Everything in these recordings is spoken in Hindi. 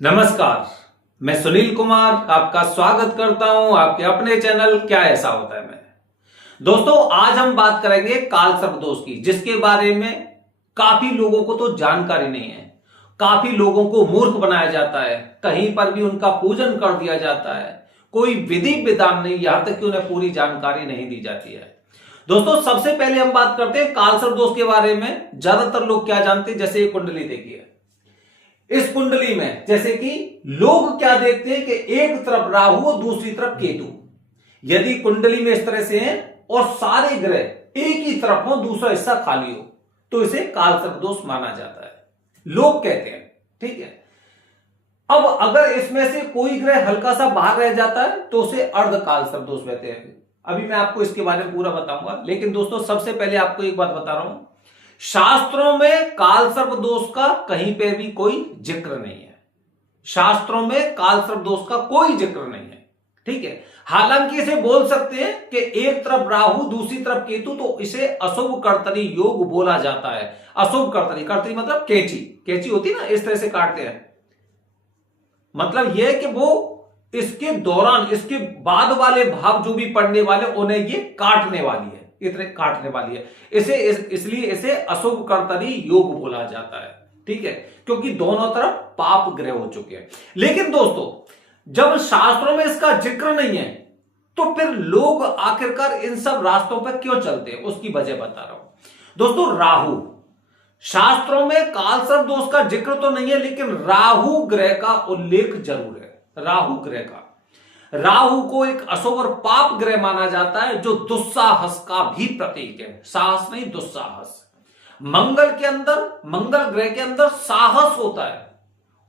नमस्कार। मैं सुनील कुमार आपका स्वागत करता हूं आपके अपने चैनल क्या ऐसा होता है में। दोस्तों, आज हम बात करेंगे काल सर्प दोष की, जिसके बारे में काफी लोगों को तो जानकारी नहीं है। काफी लोगों को मूर्ख बनाया जाता है, कहीं पर भी उनका पूजन कर दिया जाता है, कोई विधि विधान नहीं, यहां तक कि उन्हें पूरी जानकारी नहीं दी जाती है। दोस्तों, सबसे पहले हम बात करते हैं काल सर्प दोष के बारे में। ज्यादातर लोग क्या जानते हैं, जैसे ये कुंडली देखिए, इस कुंडली में जैसे कि लोग क्या देखते हैं कि एक तरफ राहु और दूसरी तरफ केतु। यदि कुंडली में इस तरह से है और सारे ग्रह एक ही तरफ हो, दूसरा हिस्सा खाली हो, तो इसे काल सर्प दोष माना जाता है, लोग कहते हैं। ठीक है। अब अगर इसमें से कोई ग्रह हल्का सा बाहर रह जाता है तो उसे अर्ध काल सर्प दोष कहते हैं। अभी मैं आपको इसके बारे में पूरा बताऊंगा, लेकिन दोस्तों सबसे पहले आपको एक बात बता रहा हूं, शास्त्रों में काल सर्प दोष का कहीं पे भी कोई जिक्र नहीं है। शास्त्रों में काल सर्प दोष का कोई जिक्र नहीं है। ठीक है। हालांकि इसे बोल सकते हैं कि एक तरफ राहु दूसरी तरफ केतु, तो इसे अशुभ कर्तरी योग बोला जाता है। अशुभ कर्तरी, कर्तरी मतलब कैंची, कैंची होती ना, इस तरह से काटते हैं। मतलब यह कि वो इसके दौरान, इसके बाद वाले भाव जो भी पड़ने वाले उन्हें ये काटने वाली है, इतने काटने वाली है। इसलिए इसे अशुभ कर्तरी योग बोला जाता है। ठीक है, क्योंकि दोनों तरफ पाप ग्रह हो चुके हैं। लेकिन दोस्तों, जब शास्त्रों में इसका जिक्र नहीं है तो फिर लोग आखिरकार इन सब रास्तों पर क्यों चलते हैं, उसकी वजह बता रहा हूं। दोस्तों, राहु, शास्त्रों में काल सर्प दोष का जिक्र तो नहीं है, लेकिन राहु ग्रह का उल्लेख जरूर है। राहु ग्रह का, राहु को एक अशुभ और पाप ग्रह माना जाता है, जो दुस्साहस का भी प्रतीक है। साहस नहीं, दुस्साहस। मंगल के अंदर, मंगल ग्रह के अंदर साहस होता है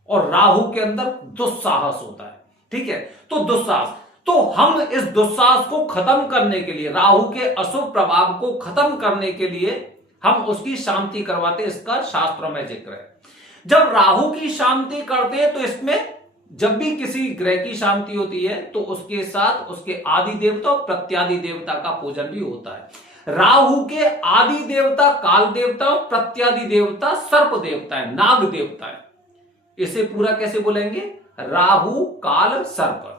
और राहु के अंदर दुस्साहस होता है। ठीक है, तो दुस्साहस, तो हम इस दुस्साहस को खत्म करने के लिए, राहु के अशुभ प्रभाव को खत्म करने के लिए हम उसकी शांति करवाते, इसका शास्त्रों में जिक्र है। जब राहु की शांति करते हैं तो इसमें जब भी किसी ग्रह की शांति होती है तो उसके साथ उसके आदि देवता और प्रत्यादि देवता का पूजन भी होता है। राहु के आदि देवता काल देवता और प्रत्यादि देवता सर्प देवता है, नाग देवता है। इसे पूरा कैसे बोलेंगे, राहु काल सर्प।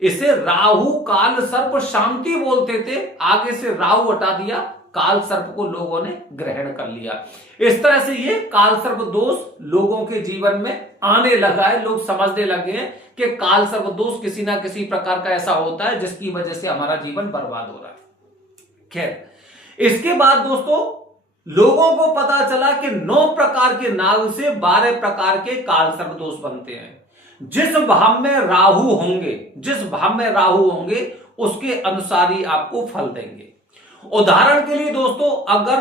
इसे राहु काल सर्प शांति बोलते थे, आगे से राहु हटा दिया, काल सर्प को लोगों ने ग्रहण कर लिया। इस तरह से ये काल सर्प दोष लोगों के जीवन में आने लगा है। लोग समझने लगे हैं कि काल सर्प दोष किसी ना किसी प्रकार का ऐसा होता है जिसकी वजह से हमारा जीवन बर्बाद हो रहा है। खैर, इसके बाद दोस्तों लोगों को पता चला कि 9 प्रकार के नाग से 12 प्रकार के काल सर्प दोष बनते हैं। जिस भाव में राहु होंगे, जिस भाव में राहु होंगे उसके अनुसार ही आपको फल देंगे। उदाहरण के लिए दोस्तों, अगर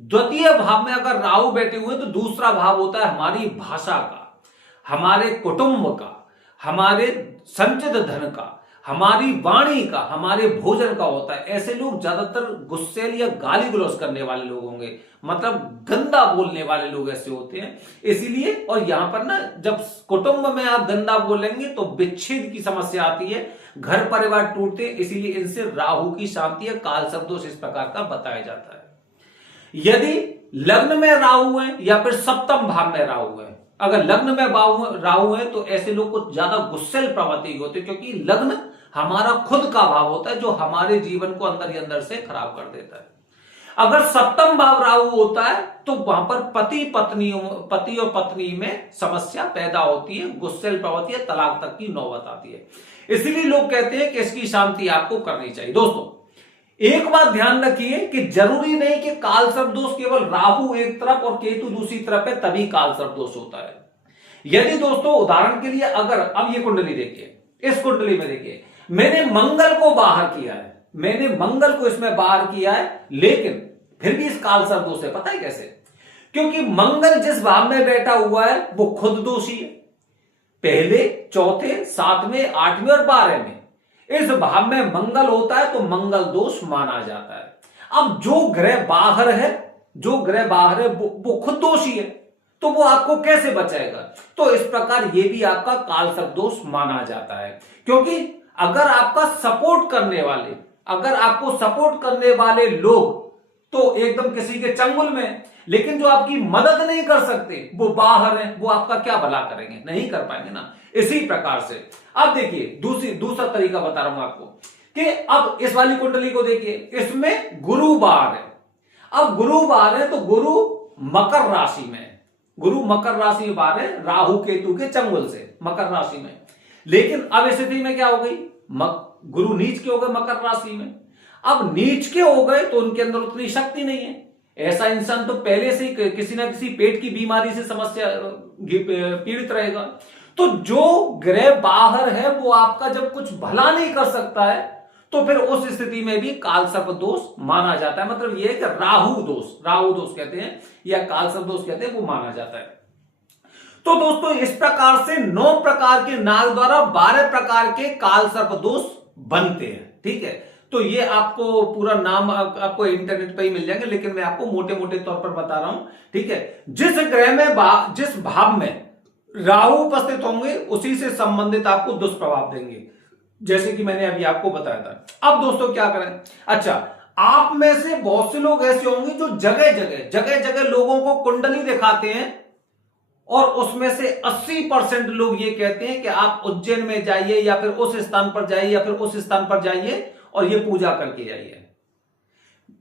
द्वितीय भाव में अगर राहु बैठे हुए तो दूसरा भाव होता है हमारी भाषा का, हमारे कुटुंब का, हमारे संचित धन का, हमारी वाणी का, हमारे भोजन का होता है। ऐसे लोग ज्यादातर गुस्सेल या गाली गलौज करने वाले लोग होंगे, मतलब गंदा बोलने वाले लोग ऐसे होते हैं। इसीलिए, और यहां पर ना, जब कुटुंब में आप गंदा बोलेंगे तो विच्छेद की समस्या आती है, घर परिवार टूटते हैं। इसीलिए इनसे राहु की शांति है, काल सर्प दोष इस प्रकार का बताया जाता है। यदि लग्न में राहु है या फिर सप्तम भाव में राहु है, अगर लग्न में राहु है तो ऐसे लोग कुछ ज्यादा गुस्सेल प्रवृत्ति होते, क्योंकि लग्न हमारा खुद का भाव होता है जो हमारे जीवन को अंदर ही अंदर से खराब कर देता है। अगर सप्तम भाव राहु होता है तो वहां पर पति और पत्नी में समस्या पैदा होती है, गुस्सेल प्रवृत्ति, तलाक तक की नौबत आती है। इसलिए लोग कहते हैं कि इसकी शांति आपको करनी चाहिए। दोस्तों, एक बात ध्यान रखिए कि जरूरी नहीं कि काल सर्प दोष केवल राहु एक तरफ और केतु दूसरी तरफ है तभी काल सर्प दोष होता है। यदि दोस्तों उदाहरण के लिए, अगर अब ये कुंडली देखिए, इस कुंडली में देखिए, मैंने मंगल को बाहर किया है, मैंने मंगल को इसमें बाहर किया है, लेकिन फिर भी इस काल सर्प दोष है। पता है कैसे? क्योंकि मंगल जिस भाव में बैठा हुआ है वो खुद दोषी है। पहले, चौथे, 7वें, 8वें और 12वें में इस भाव में मंगल होता है तो मंगल दोष माना जाता है। अब जो ग्रह बाहर है, वो खुद दोषी है, तो वो आपको कैसे बचाएगा? तो इस प्रकार ये भी आपका काल सर्प दोष माना जाता है। क्योंकि अगर आपको सपोर्ट करने वाले लोग तो एकदम किसी के चंगुल में, लेकिन जो आपकी मदद नहीं कर सकते, वो बाहर है, वो आपका क्या भला करेंगे? नहीं कर पाएंगे ना। इसी प्रकार से अब देखिए दूसरा तरीका बता रहा हूं आपको कि अब इस वाली कुंडली को देखिए, इसमें गुरु बार है। अब गुरु बार है तो गुरु मकर राशि में, गुरु मकर राशि बार है राहु केतु के चंगुल से मकर राशि में। लेकिन अब स्थिति में क्या हो गई, गुरु नीच के हो गए मकर राशि में। अब नीच के हो गए तो उनके अंदर उतनी शक्ति नहीं है। ऐसा इंसान तो पहले से ही किसी ना किसी पेट की बीमारी से समस्या पीड़ित रहेगा। तो जो ग्रह बाहर है वो आपका जब कुछ भला नहीं कर सकता है तो फिर उस स्थिति में भी काल सर्प दोष माना जाता है। मतलब यह है कि राहु दोष कहते हैं या काल सर्प दोष कहते हैं, वो माना जाता है। तो दोस्तों इस प्रकार से 9 प्रकार के नाग द्वारा 12 प्रकार के काल सर्प दोष बनते हैं। ठीक है, तो ये आपको पूरा नाम आपको इंटरनेट पे ही मिल जाएंगे, लेकिन मैं आपको मोटे मोटे तौर पर बता रहा हूं। ठीक है, जिस ग्रह में जिस भाव में राहु उपस्थित होंगे उसी से संबंधित आपको दुष्प्रभाव देंगे, जैसे कि मैंने अभी आपको बताया था। अब दोस्तों क्या करें, अच्छा आप में से बहुत से लोग ऐसे होंगे जो जगह जगह लोगों को कुंडली दिखाते हैं और उसमें से 80% लोग ये कहते हैं कि आप उज्जैन में जाइए या फिर उस स्थान पर जाइए या फिर उस स्थान पर जाइए और ये पूजा करके जाइए।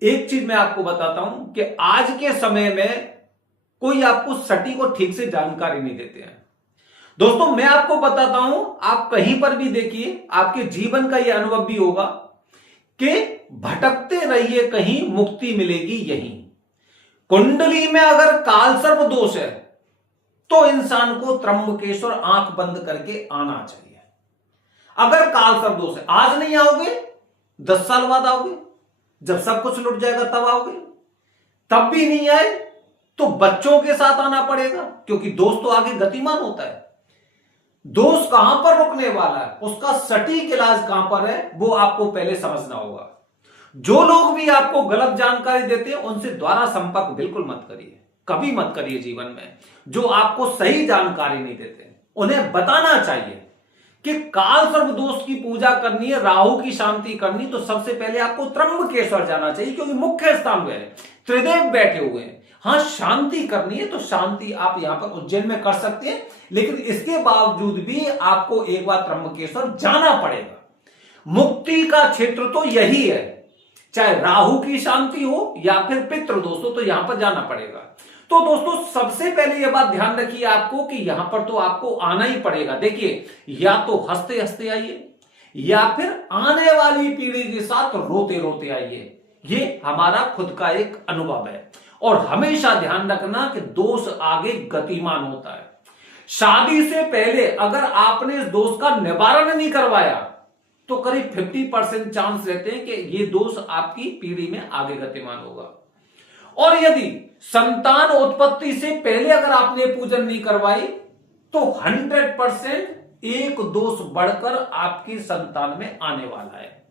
एक चीज मैं आपको बताता हूं कि आज के समय में कोई आपको सटीक और ठीक से जानकारी नहीं देते हैं। दोस्तों मैं आपको बताता हूं, आप कहीं पर भी देखिए, आपके जीवन का यह अनुभव भी होगा कि भटकते रहिए कहीं, मुक्ति मिलेगी यहीं। कुंडली में अगर काल सर्प दोष है तो इंसान को त्र्यंबकेश्वर आंख बंद करके आना चाहिए। अगर काल सर्प दोष है, आज नहीं आओगे 10 साल बाद आओगे, जब सब कुछ लुट जाएगा तब आओगे। तब भी नहीं आए तो बच्चों के साथ आना पड़ेगा, क्योंकि दोष तो आगे गतिमान होता है। दोष कहां पर रुकने वाला है, उसका सटीक इलाज कहां पर है, वो आपको पहले समझना होगा। जो लोग भी आपको गलत जानकारी देते हैं उनसे द्वारा संपर्क बिल्कुल मत करिए, कभी मत करिए जीवन में। जो आपको सही जानकारी नहीं देते उन्हें बताना चाहिए कि काल सर्प दोष की पूजा करनी है, राहु की शांति करनी, तो सबसे पहले आपको त्र्यंबकेश्वर जाना चाहिए, क्योंकि मुख्य स्थान में है, त्रिदेव बैठे हुए हैं। हाँ, शांति करनी है तो शांति आप यहां पर उज्जैन में कर सकते हैं, लेकिन इसके बावजूद भी आपको एक बार त्र्यंबकेश्वर जाना पड़ेगा। मुक्ति का क्षेत्र तो यही है, चाहे राहु की शांति हो या फिर पितृ दोष हो, तो यहां पर जाना पड़ेगा। तो दोस्तों सबसे पहले यह बात ध्यान रखिए आपको कि यहां पर तो आपको आना ही पड़ेगा। देखिए, या तो हंसते हंसते आइए या फिर आने वाली पीढ़ी के साथ रोते रोते आइए। ये हमारा खुद का एक अनुभव है। और हमेशा ध्यान रखना कि दोष आगे गतिमान होता है। शादी से पहले अगर आपने इस दोष का निवारण नहीं करवाया तो करीब 50% चांस रहते हैं कि ये दोष आपकी पीढ़ी में आगे गतिमान होगा। और यदि संतान उत्पत्ति से पहले अगर आपने पूजन नहीं करवाई तो 100% एक दोष बढ़कर आपकी संतान में आने वाला है।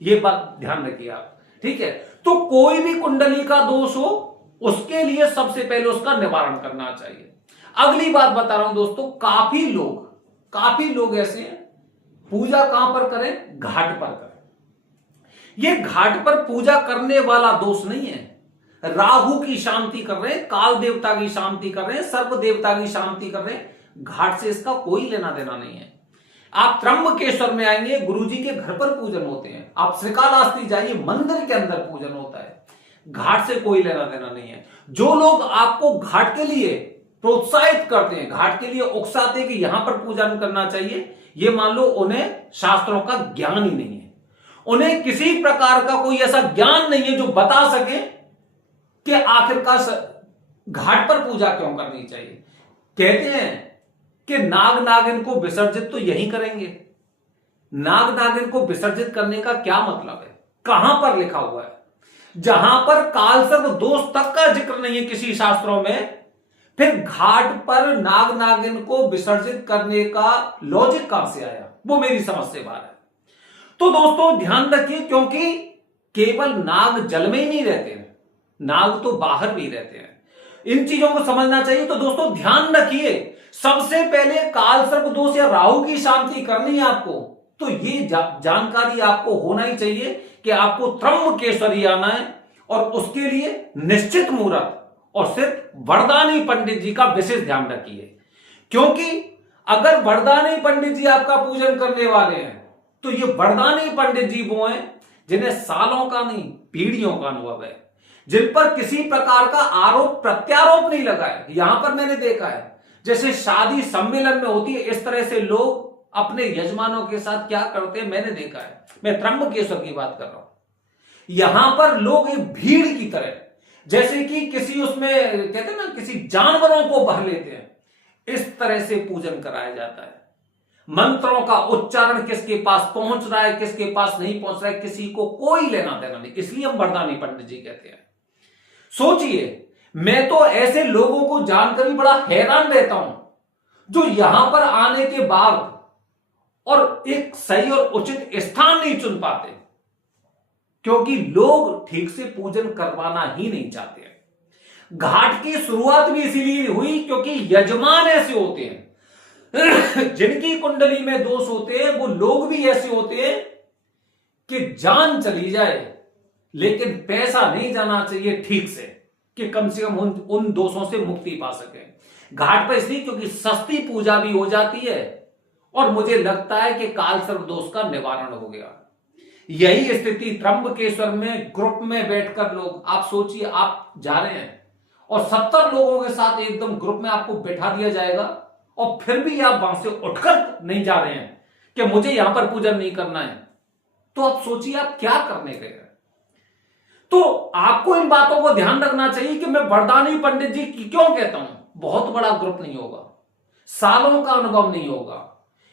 ये बात ध्यान रखिए आप। ठीक है, तो कोई भी कुंडली का दोष हो उसके लिए सबसे पहले उसका निवारण करना चाहिए। अगली बात बता रहा हूं दोस्तों, काफी लोग ऐसे हैं, पूजा कहां पर करें, घाट पर करें। ये घाट पर पूजा करने वाला दोष नहीं है। राहु की शांति कर रहे हैं, काल देवता की शांति कर रहे हैं, सर्प देवता की शांति कर रहे हैं, घाट से इसका कोई लेना देना नहीं है। आप त्र्यंबकेश्वर में आएंगे, गुरुजी के घर पर पूजन होते हैं। आप श्रीकालाहस्ती जाइए, मंदिर के अंदर पूजन होता है, घाट से कोई लेना देना नहीं है। जो लोग आपको घाट के लिए प्रोत्साहित करते हैं, घाट के लिए उकसाते हैं कि यहां पर पूजन करना चाहिए, ये मान लो उन्हें शास्त्रों का ज्ञान ही नहीं है। उन्हें किसी प्रकार का कोई ऐसा ज्ञान नहीं है जो बता सके कि आखिरकार घाट पर पूजा क्यों करनी चाहिए। कहते हैं कि नाग नागिन को विसर्जित तो यही करेंगे। नाग नागिन को विसर्जित करने का क्या मतलब है, कहां पर लिखा हुआ है? जहां पर काल सर्प दोष तक का जिक्र नहीं है किसी शास्त्रों में, फिर घाट पर नाग नागिन को विसर्जित करने का लॉजिक कहां से आया, वो मेरी समझ से बाहर है। तो दोस्तों ध्यान रखिए, क्योंकि केवल नाग जल में ही नहीं रहते हैं, नाग तो बाहर भी रहते हैं। इन चीजों को समझना चाहिए। तो दोस्तों ध्यान रखिए, सबसे पहले काल सर्प दोष या राहु की शांति करनी है आपको, तो ये जानकारी आपको होना ही चाहिए कि आपको त्र्यंबकेश्वर आना है और उसके लिए निश्चित मुहूर्त और सिर्फ वरदानी पंडित जी का विशेष ध्यान रखिए, क्योंकि अगर वरदानी पंडित जी आपका पूजन करने वाले हैं तो ये वरदानी पंडित जी वो हैं जिन्हें सालों का नहीं पीढ़ियों का अनुभव है, जिन पर किसी प्रकार का आरोप प्रत्यारोप नहीं लगा है। यहां पर मैंने देखा है जैसे शादी सम्मेलन में होती है, इस तरह से लोग अपने यजमानों के साथ क्या करते हैं मैंने देखा है। मैं त्र्यंबकेश्वर की बात कर रहा हूं। यहां पर लोग एक भीड़ की तरह, जैसे कि किसी उसमें कहते हैं ना किसी जानवरों को भर लेते हैं, इस तरह से पूजन कराया जाता है। मंत्रों का उच्चारण किसके पास पहुंच रहा है, किसके पास नहीं पहुंच रहा है, किसी को कोई लेना देना नहीं। इसलिए हम वरदानी पंडित जी कहते हैं। सोचिए, मैं तो ऐसे लोगों को जानकर भी बड़ा हैरान रहता हूं जो यहां पर आने के बाद और एक सही और उचित स्थान नहीं चुन पाते, क्योंकि लोग ठीक से पूजन करवाना ही नहीं चाहते हैं। घाट की शुरुआत भी इसीलिए हुई क्योंकि यजमान ऐसे होते हैं जिनकी कुंडली में दोष होते हैं, वो लोग भी ऐसे होते हैं कि जान चली जाए लेकिन पैसा नहीं जाना चाहिए ठीक से, कि कम से कम उन दोषों से मुक्ति पा सके। घाट पर इसलिए क्योंकि सस्ती पूजा भी हो जाती है और मुझे लगता है कि कालसर्प दोष का निवारण हो गया। यही स्थिति त्र्यंबकेश्वर में ग्रुप में बैठकर लोग, आप सोचिए आप जा रहे हैं और 70 लोगों के साथ एकदम ग्रुप में आपको बैठा दिया जाएगा और फिर भी आप वहां से उठकर नहीं जा रहे हैं कि मुझे यहां पर पूजन नहीं करना है, तो आप सोचिए आप क्या करने गए। तो आपको इन बातों को ध्यान रखना चाहिए कि मैं वरदानी पंडित जी की क्यों कहता हूं। बहुत बड़ा ग्रुप नहीं होगा, सालों का अनुभव नहीं होगा,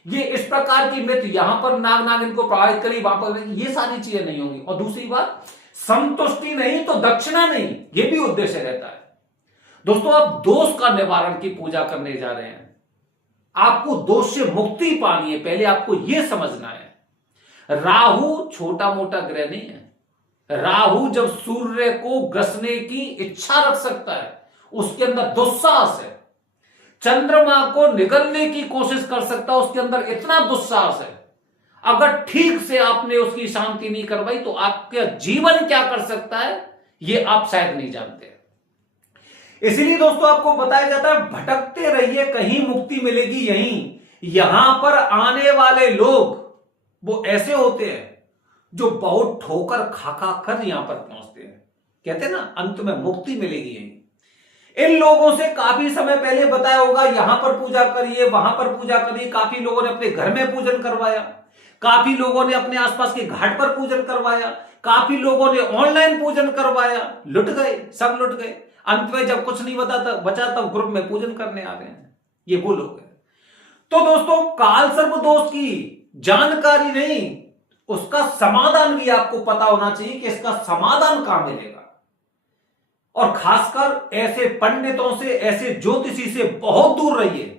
ये इस प्रकार की मित्र यहां पर नाग इनको प्रभावित करी, वहां पर ये सारी चीजें नहीं होंगी। और दूसरी बात, संतुष्टि नहीं तो दक्षिणा नहीं, ये भी उद्देश्य रहता है। दोस्तों, आप दोष का निवारण की पूजा करने जा रहे हैं, आपको दोष से मुक्ति पानी है, पहले आपको यह समझना है। राहु छोटा मोटा ग्रह नहीं है। राहु जब सूर्य को ग्रसने की इच्छा रख सकता है, उसके अंदर दुस्साहस है। चंद्रमा को निगलने की कोशिश कर सकता है, उसके अंदर इतना दुस्साहस है। अगर ठीक से आपने उसकी शांति नहीं करवाई तो आपका जीवन क्या कर सकता है ये आप शायद नहीं जानते। इसलिए दोस्तों आपको बताया जाता है भटकते रहिए, कहीं मुक्ति मिलेगी यहीं। यहां पर आने वाले लोग वो ऐसे होते हैं जो बहुत ठोकर खा खा कर यहां पर पहुंचते हैं। कहते हैं ना अंत में मुक्ति मिलेगी यहीं। इन लोगों से काफी समय पहले बताया होगा यहां पर पूजा करिए, वहां पर पूजा करिए। काफी लोगों ने अपने घर में पूजन करवाया, काफी लोगों ने अपने आसपास के घाट पर पूजन करवाया, काफी लोगों ने ऑनलाइन पूजन करवाया। लुट गए, सब लुट गए। अंत में जब कुछ नहीं बचा तब ग्रुप में पूजन करने आ गए हैं। ये वो लोग हैं। तो दोस्तों, कालसर्प दोष की जानकारी नहीं, उसका समाधान भी आपको पता होना चाहिए कि इसका समाधान कहां मिलेगा। और खासकर ऐसे पंडितों से, ऐसे ज्योतिषी से बहुत दूर रहिए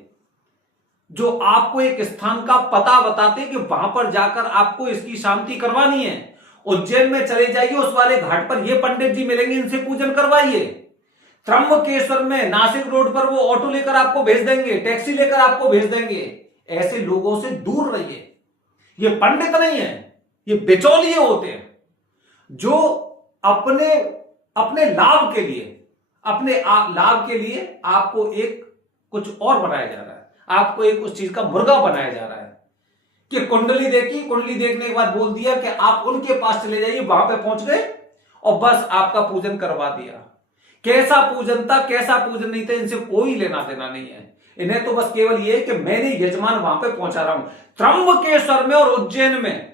जो आपको एक स्थान का पता बताते कि वहां पर जाकर आपको इसकी शांति करवानी है। उज्जैन में चले जाइए, उस वाले घाट पर ये पंडित जी मिलेंगे, इनसे पूजन करवाइए। त्र्यंबकेश्वर में नासिक रोड पर वो ऑटो लेकर आपको भेज देंगे, टैक्सी लेकर आपको भेज देंगे। ऐसे लोगों से दूर रहिए। ये पंडित नहीं है, ये बिचौलिए होते हैं जो अपने लाभ के लिए, अपने लाभ के लिए आपको एक कुछ और बनाया जा रहा है, आपको एक उस चीज का मुर्गा बनाया जा रहा है कि कुंडली देखी, कुंडली देखने के बाद बोल दिया कि आप उनके पास चले जाइए, वहां पे पहुंच गए और बस आपका पूजन करवा दिया। कैसा पूजन था, कैसा पूजन नहीं था, इनसे कोई लेना देना नहीं है। इन्हें तो बस केवल ये कि मैंने यजमान वहां पे पहुंचा रहा हूं। त्र्यंबकेश्वर में और उज्जैन में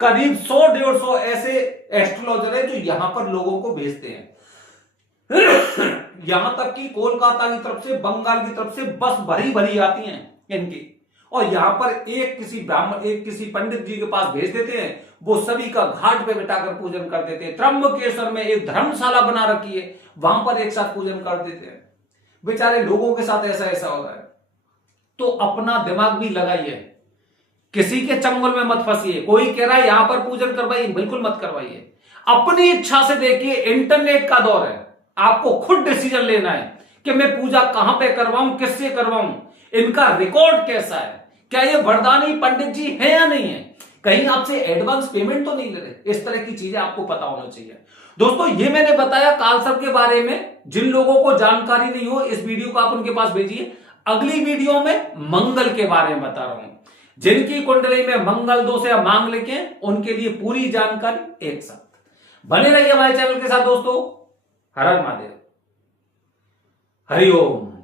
करीब 100-150 ऐसे एस्ट्रोलॉजर है जो यहां पर लोगों को भेजते हैं। यहां तक कि कोलकाता की तरफ से, बंगाल की तरफ से बस भरी भरी आती हैं इनकी, और यहां पर एक किसी ब्राह्मण, एक किसी पंडित जी के पास भेज देते हैं। वो सभी का घाट पे बिठाकर पूजन कर देते हैं। त्र्यंबकेश्वर में एक धर्मशाला बना रखी है, वहां पर एक साथ पूजन कर देते हैं। बेचारे लोगों के साथ ऐसा हो रहा है। तो अपना दिमाग भी लगाइए, किसी के चंगुल में मत फंसिए। कोई कह रहा है यहां पर पूजन करवाइए, बिल्कुल मत करवाइए। अपनी इच्छा से देखिए, इंटरनेट का दौर है, आपको खुद डिसीजन लेना है कि मैं पूजा कहां पे करवाऊं, किससे करवाऊं, इनका रिकॉर्ड कैसा है, क्या ये वरदानी पंडित जी है या नहीं है, कहीं आपसे एडवांस पेमेंट तो नहीं ले रहे। इस तरह की चीजें आपको पता होना चाहिए। दोस्तों, ये मैंने बताया कालसर्प के बारे में जिन लोगों को जानकारी नहीं हो इस वीडियो को आप उनके पास भेजिए। अगली वीडियो में मंगल के बारे में बता रहा हूं, जिनकी कुंडली में मंगल दोष या मांगलिक है उनके लिए पूरी जानकारी एक साथ। बने रहिए हमारे चैनल के साथ दोस्तों। हर हर महादेव। हरिओम।